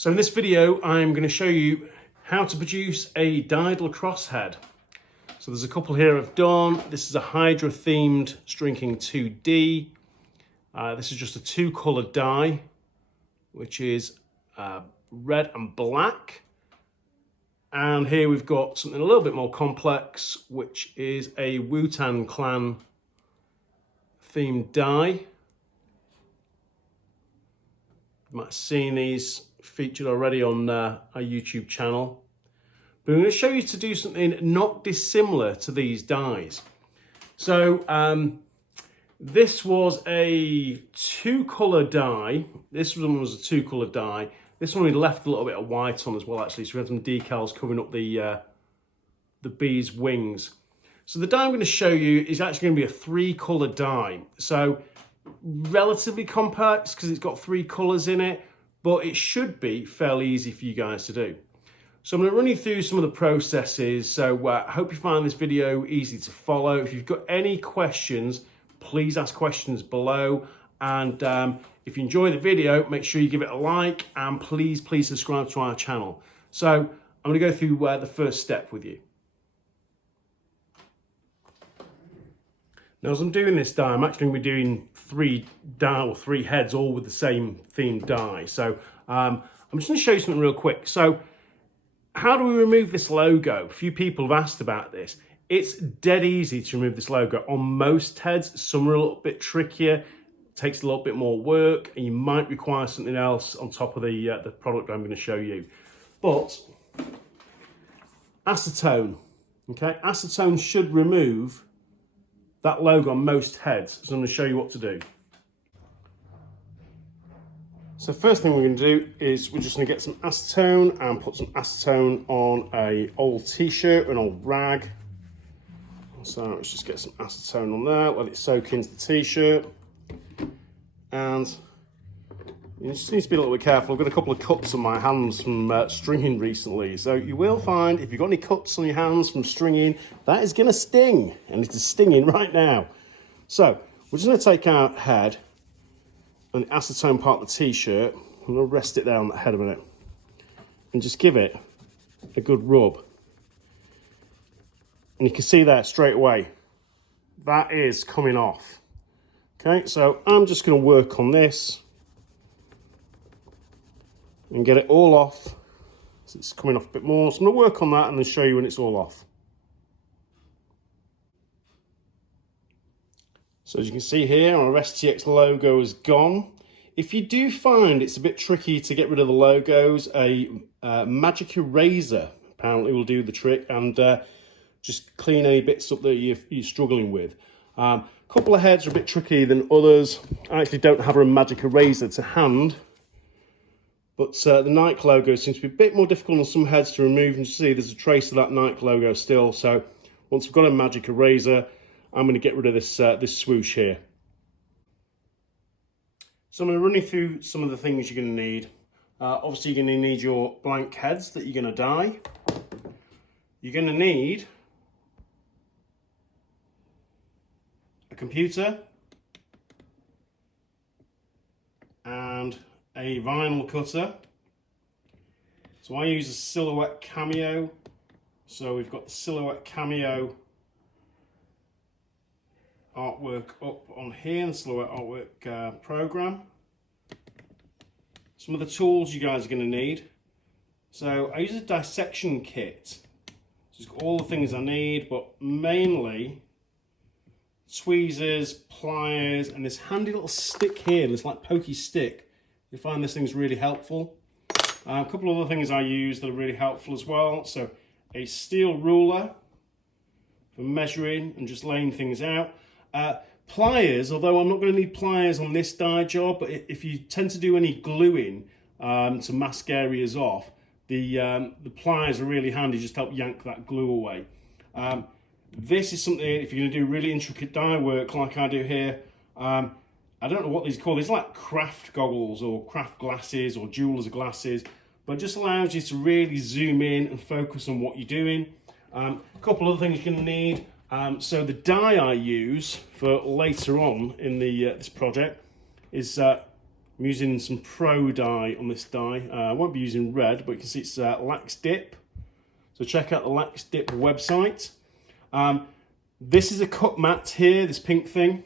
So in this video, I'm going to show you how to produce a dyed lacrosse head. So there's a couple here I've done. This is a Hydra themed String King 2D. This is just a two-color dye, which is red and black. And here we've got something a little bit more complex, which is a Wu-Tang Clan themed dye. You might have seen these featured already on our YouTube channel. But I'm going to show you to do something not dissimilar to these dyes. So this was a two-colour dye. This one was a two-colour dye. This one we left a little bit of white on as well, actually. So we had some decals covering up the bee's wings. So the dye I'm going to show you is actually going to be a three-colour dye. So relatively complex because it's got three colours in it, but it should be fairly easy for you guys to do. So I'm going to run you through some of the processes. So I hope you find this video easy to follow. If you've got any questions, please ask questions below. And if you enjoy the video, make sure you give it a like and please subscribe to our channel. So I'm going to go through the first step with you. Now, as I'm doing this dye, I'm actually going to be doing three heads, all with the same themed dye. So I'm just going to show you something real quick. So how do we remove this logo? A few people have asked about this. It's dead easy to remove this logo. On most heads, some are a little bit trickier, it takes a little bit more work, and you might require something else on top of the product I'm going to show you. But acetone, okay? Acetone should remove that logo on most heads, so I'm going to show you what to do. So first thing we're going to do is we're just going to get some acetone and put some acetone on an old t-shirt, an old rag. So let's just get some acetone on there, let it soak into the t-shirt. And you just need to be a little bit careful. I've got a couple of cuts on my hands from stringing recently. So you will find if you've got any cuts on your hands from stringing, that is going to sting. And it is stinging right now. So we're just going to take our head and the acetone part of the t-shirt. I'm going to rest it there on the head a minute. And just give it a good rub. And you can see there straight away, that is coming off. Okay, so I'm just going to work on this and get it all off. So it's coming off a bit more. So I'm going to work on that and then show you when it's all off. So as you can see here, our STX logo is gone. If you do find it's a bit tricky to get rid of the logos, a magic eraser apparently will do the trick and just clean any bits up that you're struggling with. A couple of heads are a bit trickier than others. I actually don't have a magic eraser to hand. But the Nike logo seems to be a bit more difficult on some heads to remove. And you see there's a trace of that Nike logo still. So once I've got a magic eraser, I'm going to get rid of this, this swoosh here. So I'm going to run you through some of the things you're going to need. Obviously you're going to need your blank heads that you're going to dye. You're going to need a computer and a vinyl cutter. So I use a Silhouette Cameo. So we've got the Silhouette Cameo artwork up on here, the Silhouette artwork program. Some of the tools you guys are going to need. So I use a dissection kit. So it's got all the things I need, but mainly tweezers, pliers, and this handy little stick here, this like pokey stick. You find this thing's really helpful. A couple of other things I use that are really helpful as well. So a steel ruler for measuring and just laying things out. Pliers, although I'm not going to need pliers on this dye job, but if you tend to do any gluing to mask areas off, the pliers are really handy, just to help yank that glue away. This is something, if you're going to do really intricate dye work like I do here, I don't know what these are called. These are like craft goggles or craft glasses or jeweler's glasses, but it just allows you to really zoom in and focus on what you're doing. A couple other things you're going to need. So the dye I use for later on in the this project is I'm using some Pro dye on this dye. I won't be using red, but you can see it's Lax Dip. So check out the Lax Dip website. This is a cut mat here, this pink thing,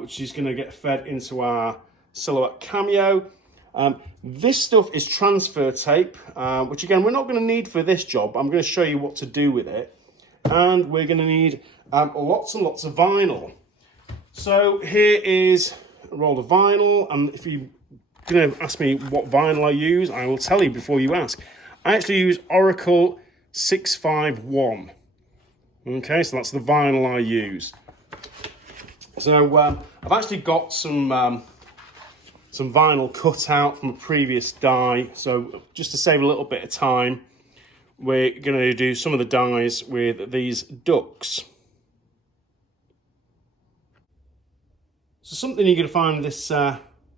which is going to get fed into our silhouette cameo. This stuff is transfer tape, which again, we're not going to need for this job. I'm going to show you what to do with it. And we're going to need lots and lots of vinyl. So here is a roll of vinyl, and if you're going to ask me what vinyl I use, I will tell you before you ask. I actually use Oracle 651. Okay, so that's the vinyl I use. So I've actually got some vinyl cut out from a previous dye. So just to save a little bit of time, we're going to do some of the dyes with these ducks. So something you're going to find this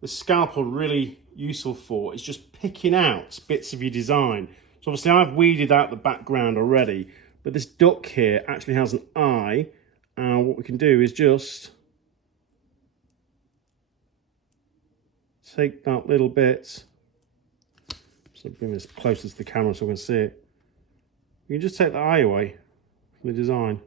scalpel really useful for is just picking out bits of your design. So obviously I've weeded out the background already, but this duck here actually has an eye, and what we can do is just take that little bit, so bring this closer to the camera so we can see it. You can just take the eye away from the design.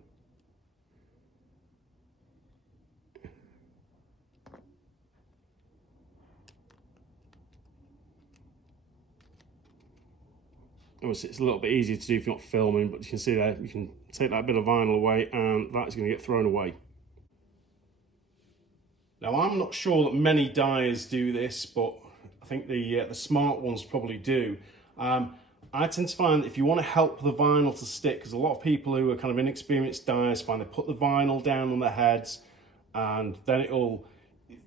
Obviously it's a little bit easier to do if you're not filming, but you can see there, you can take that bit of vinyl away and that's going to get thrown away. Now I'm not sure that many dyers do this, but I think the smart ones probably do. I tend to find that if you want to help the vinyl to stick, because a lot of people who are kind of inexperienced dyers find they put the vinyl down on their heads and then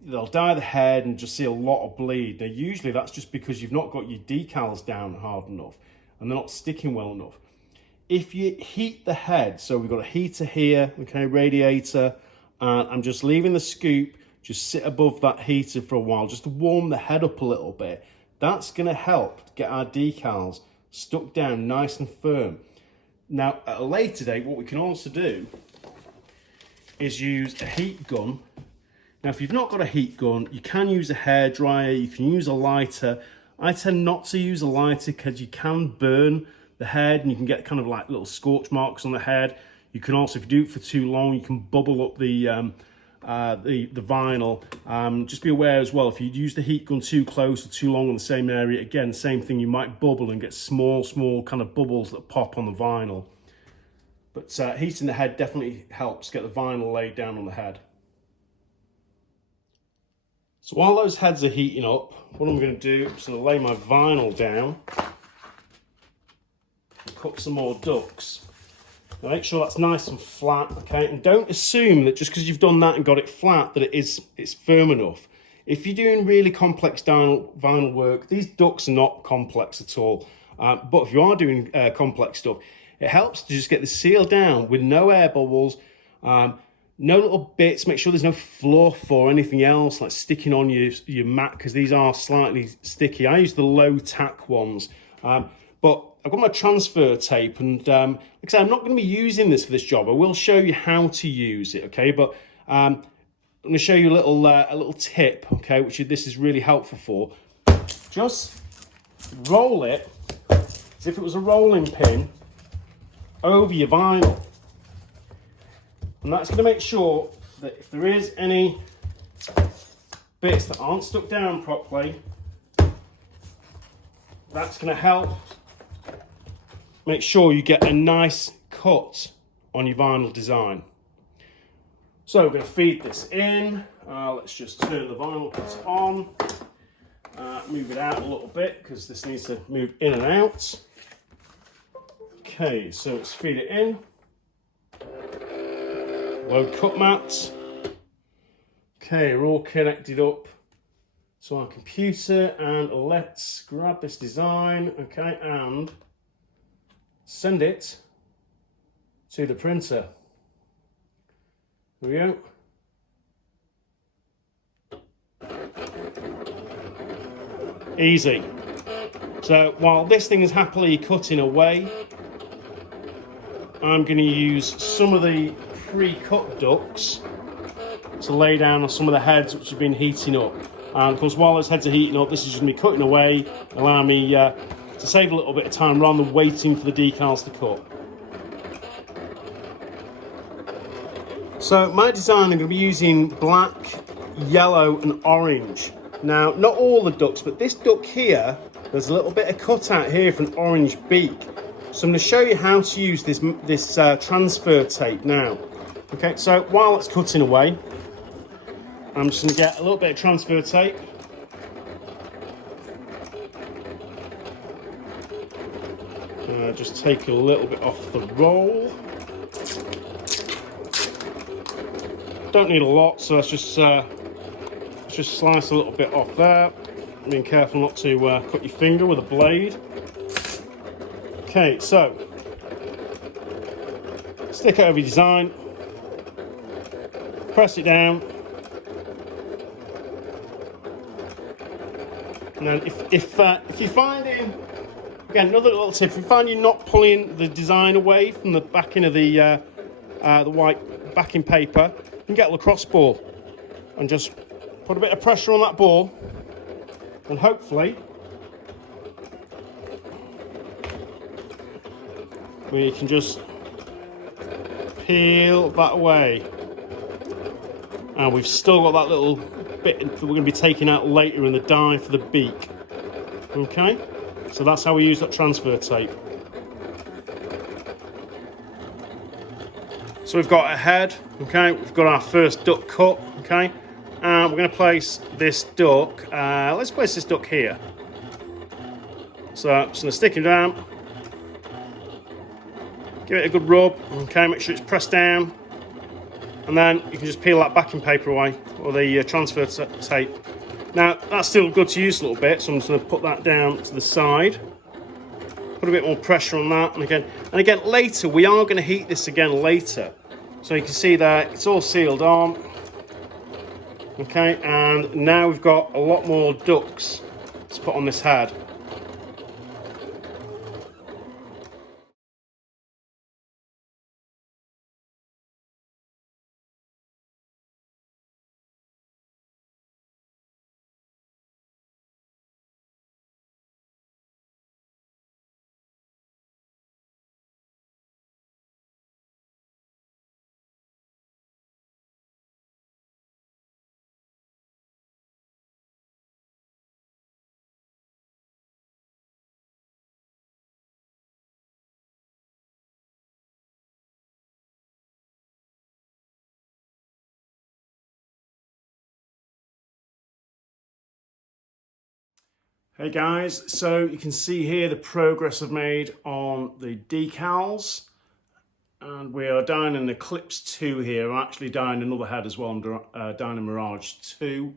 they'll dye the head and just see a lot of bleed. Now usually that's just because you've not got your decals down hard enough and they're not sticking well enough. If you heat the head, so we've got a heater here, okay, radiator, and I'm just leaving the scoop just sit above that heater for a while, just to warm the head up a little bit. That's going to help get our decals stuck down nice and firm. Now, at a later date, what we can also do is use a heat gun. Now, if you've not got a heat gun, you can use a hairdryer, you can use a lighter. I tend not to use a lighter because you can burn the head and you can get kind of like little scorch marks on the head. You can also, if you do it for too long, you can bubble up the vinyl. Just be aware as well, if you use the heat gun too close or too long in the same area, again, same thing, you might bubble and get small kind of bubbles that pop on the vinyl. But heating the head definitely helps get the vinyl laid down on the head. So while those heads are heating up, what I'm going to do is going to lay my vinyl down and cut some more ducks. Now make sure that's nice and flat, okay? And don't assume that just because you've done that and got it flat that it's firm enough. If you're doing really complex vinyl work, these ducks are not complex at all. But if you are doing complex stuff, it helps to just get the seal down with no air bubbles, no little bits. Make sure there's no fluff or anything else like sticking on your mat, because these are slightly sticky. I use the low tack ones, but I've got my transfer tape, and like I say, I'm not going to be using this for this job. I will show you how to use it, okay? But I'm going to show you a little tip, okay, which this is really helpful for. Just roll it as if it was a rolling pin over your vinyl. And that's going to make sure that if there is any bits that aren't stuck down properly, that's going to help make sure you get a nice cut on your vinyl design. So we're going to feed this in. Let's just turn the vinyl cut on. Move it out a little bit because this needs to move in and out. Okay, so let's feed it in. Load cut mats. Okay, we're all connected up to our computer, and let's grab this design, okay, and send it to the printer. Here we go. Easy. So while this thing is happily cutting away, I'm going to use some of the pre-cut ducks to lay down on some of the heads which have been heating up. And of course, while those heads are heating up, this is just going to be cutting away, allowing me to save a little bit of time rather than waiting for the decals to cut. So my design, I'm going to be using black, yellow and orange. Now, not all the ducks, but this duck here, there's a little bit of cutout here for an orange beak. So I'm going to show you how to use this transfer tape now. Okay, so while it's cutting away, I'm just going to get a little bit of transfer tape. Just take a little bit off the roll. Don't need a lot, so let's just slice a little bit off there. Being careful not to cut your finger with a blade. Okay, so stick it over your design, press it down. Now, if you're finding, again, another little tip, if you find you're not pulling the design away from the backing of the white backing paper, you can get a lacrosse ball and just put a bit of pressure on that ball, and hopefully we can just peel that away. And we've still got that little bit that we're going to be taking out later in the dye for the beak. Okay, so that's how we use that transfer tape. So we've got a head, okay, we've got our first duck cut, okay, and we're going to place this duck, let's place this duck here. So I'm just going to stick him down, give it a good rub, okay, make sure it's pressed down, and then you can just peel that backing paper away, or the transfer tape. Now, that's still good to use a little bit, so I'm just going to put that down to the side. Put a bit more pressure on that, and again, later, we are going to heat this again later. So you can see that it's all sealed on. Okay, and now we've got a lot more ducks to put on this head. Hey guys, so you can see here the progress I've made on the decals, and we are dyeing an Eclipse 2 here. I'm actually dyeing another head as well. I'm dyeing a Mirage 2,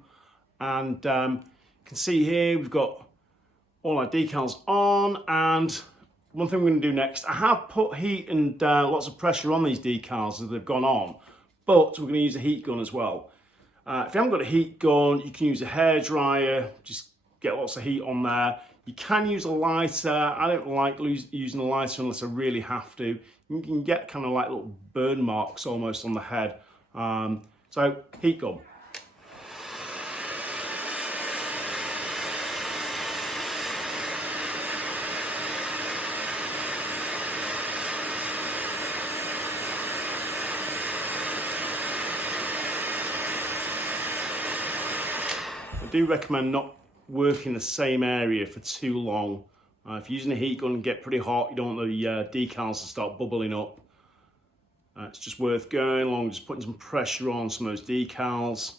and you can see here we've got all our decals on. And one thing we're going to do next, I have put heat and lots of pressure on these decals as they've gone on, but we're going to use a heat gun as well. If you haven't got a heat gun, you can use a hairdryer, just get lots of heat on there. You can use a lighter. I don't like using a lighter unless I really have to. You can get kind of like little burn marks almost on the head. So heat gun. I do recommend not working the same area for too long. If you're using a heat gun and get pretty hot, you don't want the decals to start bubbling up. It's just worth going along, just putting some pressure on some of those decals.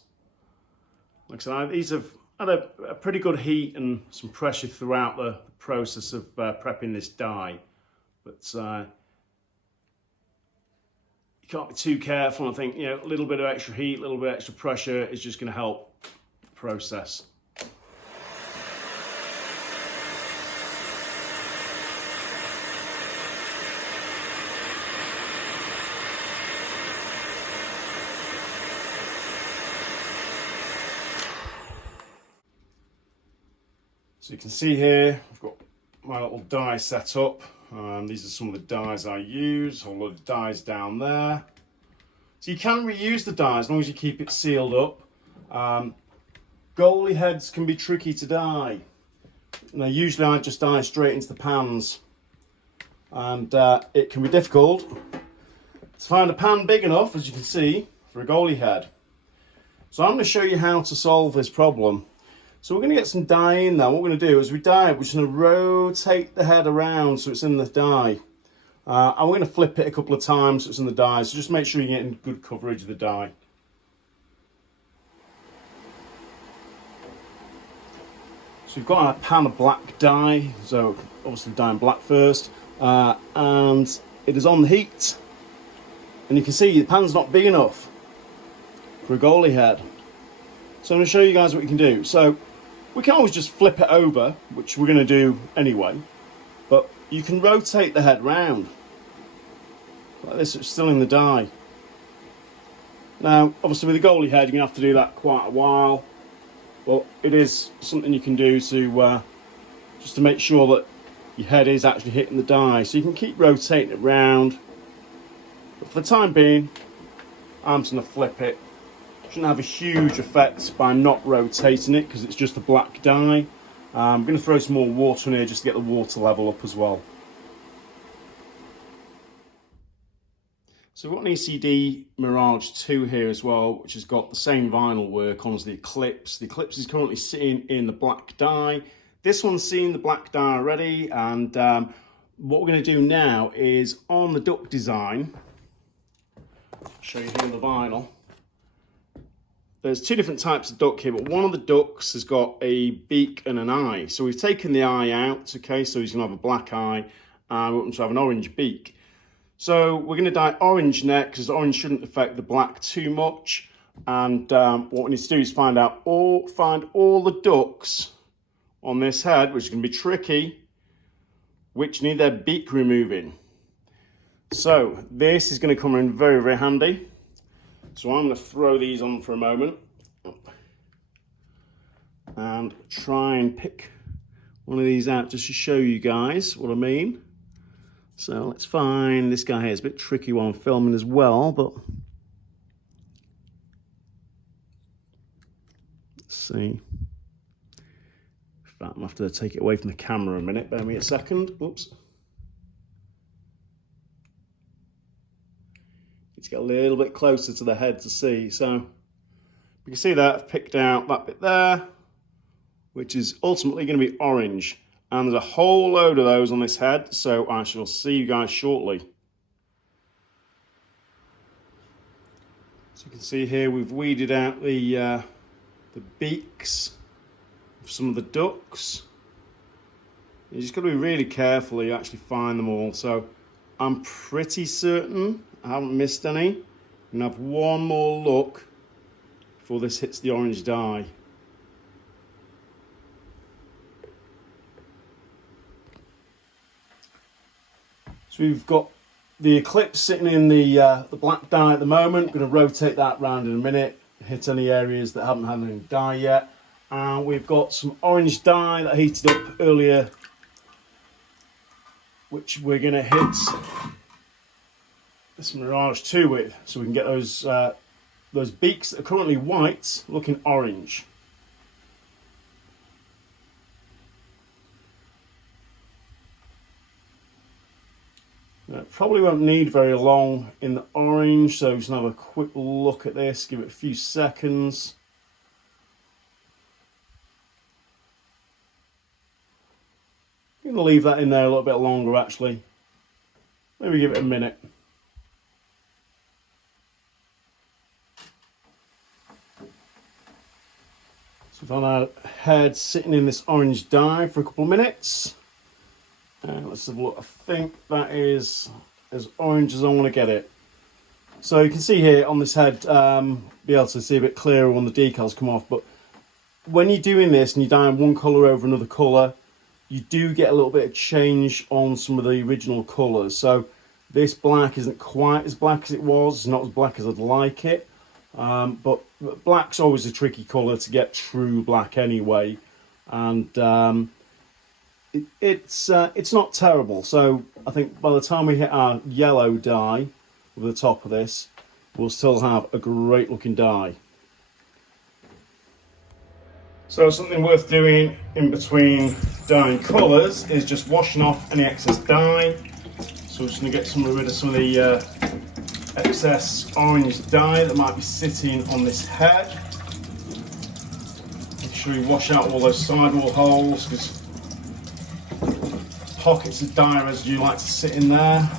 Like I said, these have had a pretty good heat and some pressure throughout the process of prepping this dye. But you can't be too careful. I think, you know, a little bit of extra heat, a little bit of extra pressure is just going to help the process. So you can see here, I've got my little dye set up. These are some of the dyes I use, a whole lot of dyes down there. So you can reuse the dye as long as you keep it sealed up. Goalie heads can be tricky to dye. Now usually I just dye straight into the pans, and it can be difficult to find a pan big enough, as you can see, for a goalie head. So I'm going to show you how to solve this problem. So we're going to get some dye in there. What we're going to do is we're just going to rotate the head around so it's in the dye. And we're going to flip it a couple of times so it's in the dye. So just make sure you're getting good coverage of the dye. So we've got our pan of black dye. So obviously dyeing black first. And it is on the heat. And you can see the pan's not big enough for a goalie head. So I'm going to show you guys what you can do. So we can always just flip it over, which we're going to do anyway, but you can rotate the head round like this. It's still in the dye. Now obviously with a goalie head you're going to have to do that quite a while, but it is something you can do to just to make sure that your head is actually hitting the dye. So you can keep rotating it round, but for the time being I'm just going to flip it. Shouldn't have a huge effect by not rotating it because it's just a black dye. I'm going to throw some more water in here just to get the water level up as well. So we've got an ECD Mirage 2 here as well, which has got the same vinyl work on as the Eclipse. The Eclipse is currently sitting in the black dye. This one's seen the black dye already, and what we're going to do now is on the duck design, I'll show you here on the vinyl. There's two different types of duck here, but one of the ducks has got a beak and an eye. So we've taken the eye out, okay, so he's going to have a black eye, and we want him to have an orange beak. So we're going to dye orange next, because orange shouldn't affect the black too much. And what we need to do is find all the ducks on this head, which is going to be tricky, which need their beak removing. So this is going to come in very, very handy. So I'm going to throw these on for a moment and try and pick one of these out just to show you guys what I mean. So let's find this guy here. It's a bit tricky while I'm filming as well, but let's see. In fact, I'm going to have to take it away from the camera a minute. Bear me a second. Oops. To get a little bit closer to the head to see. So you can see that I've picked out that bit there, which is ultimately going to be orange, and there's a whole load of those on this head, so I shall see you guys shortly. So you can see here we've weeded out the beaks of some of the ducks. You just got to be really careful you actually find them all. So I'm pretty certain I haven't missed any. I'm going to have one more look before this hits the orange dye. So we've got the Eclipse sitting in the black dye at the moment. I'm going to rotate that round in a minute, hit any areas that haven't had any dye yet. And we've got some orange dye that heated up earlier, which we're going to hit this Mirage 2 with, so we can get those beaks that are currently white looking orange. Now, it probably won't need very long in the orange, so just have a quick look at this, give it a few seconds. I'm going to leave that in there a little bit longer actually. Maybe give it a minute. So we've had our head sitting in this orange dye for a couple of minutes. Let's have a look. I think that is as orange as I want to get it. So you can see here on this head, be able to see a bit clearer when the decals come off. But when you're doing this and you're dyeing one colour over another colour, you do get a little bit of change on some of the original colours. So this black isn't quite as black as it was. It's not as black as I'd like it. But black's always a tricky colour to get true black anyway, and it's not terrible. So I think by the time we hit our yellow dye over the top of this, we'll still have a great looking dye. So something worth doing in between dyeing colours is just washing off any excess dye. So we're just going to get rid of some of the excess orange dye that might be sitting on this head. Make sure you wash out all those sidewall holes, because pockets of dye residue like to sit in there.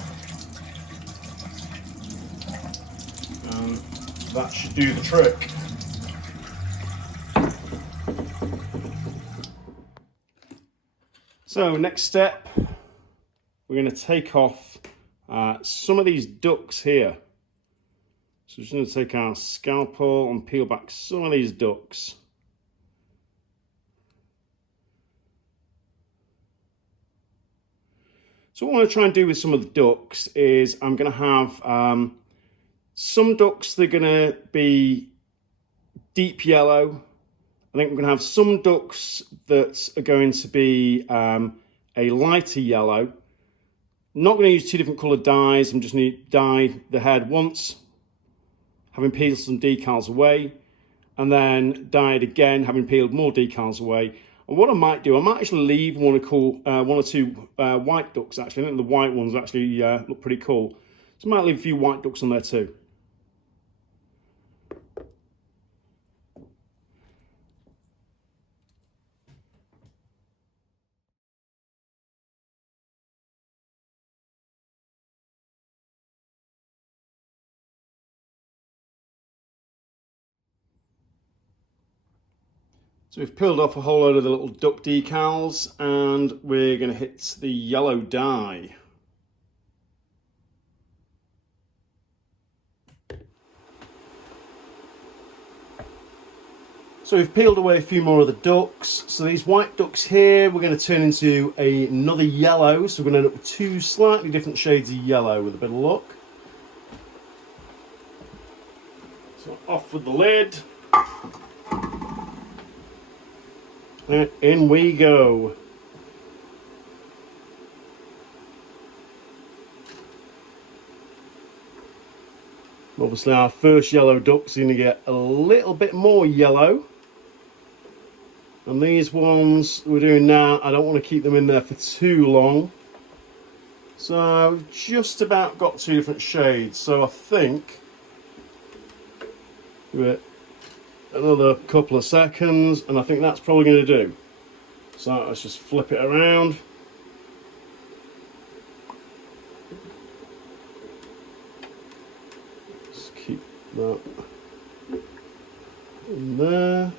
And that should do the trick. So next step, we're going to take off some of these ducts here. So we're just going to take our scalpel and peel back some of these ducts. So what I want to try and do with some of the ducts is I'm going to have some ducts that are going to be deep yellow. I think we're going to have some ducts that are going to be a lighter yellow. Not going to use two different coloured dyes. I'm just going to dye the head once, having peeled some decals away, and then dye it again, having peeled more decals away. And what I might do, I might actually leave one or two white ducts. Actually, I think the white ones actually look pretty cool. So I might leave a few white ducts on there too. So we've peeled off a whole load of the little duct decals, and we're going to hit the yellow dye. So we've peeled away a few more of the ducts. So these white ducts here, we're going to turn into another yellow. So we're going to end up with two slightly different shades of yellow with a bit of luck. So off with the lid. And in we go. Obviously our first yellow duck's going to get a little bit more yellow. And these ones we're doing now, I don't want to keep them in there for too long. So I've just about got two different shades. So I think give it another couple of seconds, and I think that's probably going to do. So let's just flip it around. Just keep that in there.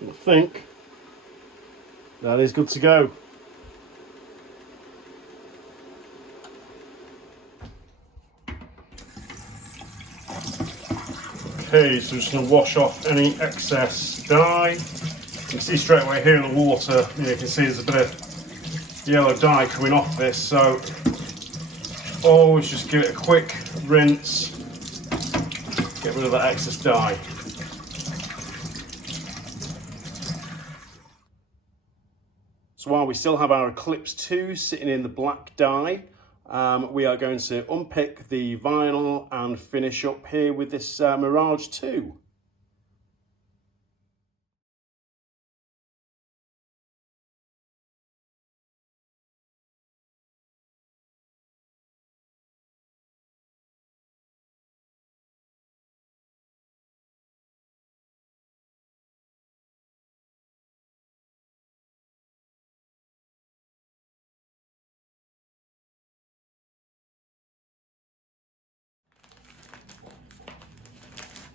I think that is good to go. Okay, so just going to wash off any excess dye. You can see straight away here in the water, you can see there's a bit of yellow dye coming off this, so always just give it a quick rinse, get rid of that excess dye. So while we still have our Eclipse 2 sitting in the black dye, we are going to unpick the vinyl and finish up here with this Mirage 2.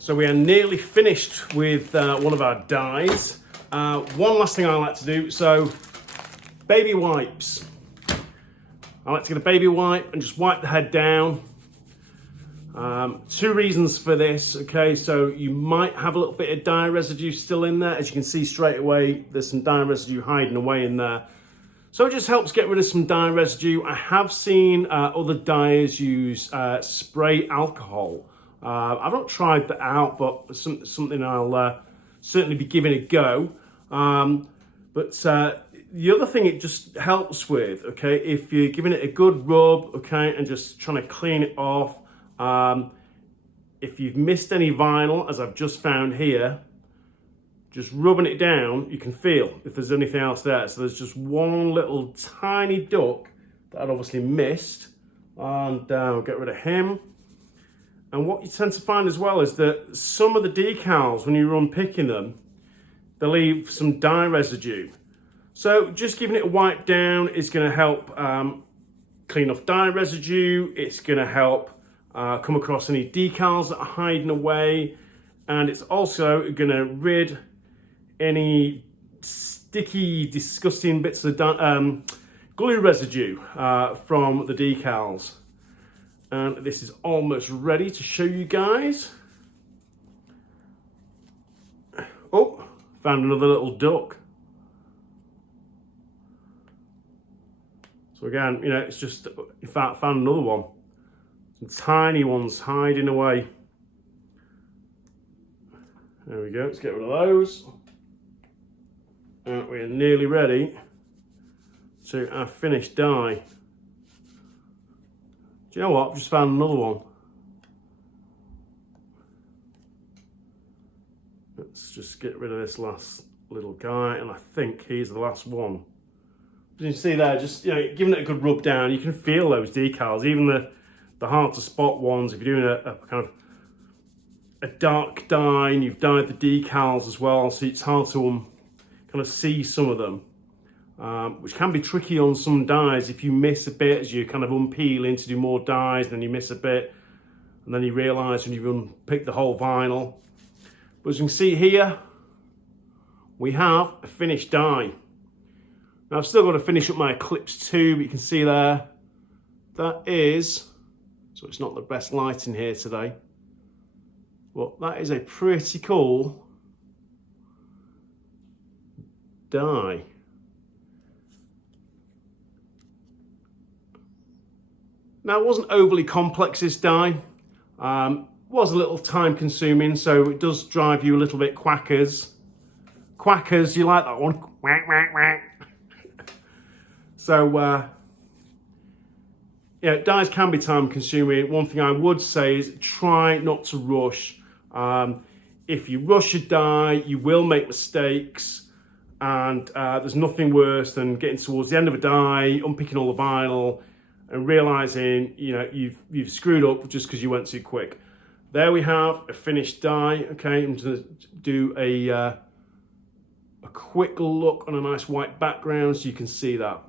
So we are nearly finished with one of our dyes. One last thing I like to do, so baby wipes. I like to get a baby wipe and just wipe the head down. Two reasons for this, okay, so you might have a little bit of dye residue still in there. As you can see straight away, there's some dye residue hiding away in there. So it just helps get rid of some dye residue. I have seen other dyers use spray alcohol. I've not tried that out, but something I'll certainly be giving a go. But the other thing it just helps with, okay, if you're giving it a good rub, okay, and just trying to clean it off, if you've missed any vinyl, as I've just found here, just rubbing it down, you can feel if there's anything else there. So there's just one little tiny duck that I'd obviously missed, and I'll get rid of him. And what you tend to find as well is that some of the decals, when you're unpicking them, they leave some dye residue. So just giving it a wipe down is going to help clean off dye residue. It's going to help come across any decals that are hiding away. And it's also going to rid any sticky, disgusting bits of glue residue from the decals. And this is almost ready to show you guys. Oh, found another little duck. So again, you know, it's just, in fact, found another one. Some tiny ones hiding away. There we go, let's get rid of those. And we're nearly ready to our finished dye. Do you know what? I've just found another one. Let's just get rid of this last little guy, and I think he's the last one. As you can see there, just, you know, giving it a good rub down, you can feel those decals, even the hard to spot ones. If you're doing a kind of a dark dye and you've dyed the decals as well, so it's hard to kind of see some of them. Which can be tricky on some dyes if you miss a bit as you kind of unpeeling to do more dyes, and then you miss a bit, and then you realise when you've unpicked the whole vinyl. But as you can see here, we have a finished dye. Now I've still got to finish up my eclipse too, but you can see there, that is, so it's not the best lighting here today, but that is a pretty cool dye. Now, it wasn't overly complex, this dye. Was a little time consuming, so it does drive you a little bit quackers. Quackers, you like that one? Quack, quack, quack. So, yeah, dyes can be time consuming. One thing I would say is try not to rush. If you rush a dye, you will make mistakes. And there's nothing worse than getting towards the end of a dye, unpicking all the vinyl, and realizing, you know, you've screwed up just because you went too quick. There we have a finished dye. Okay, I'm going to do a quick look on a nice white background so you can see that.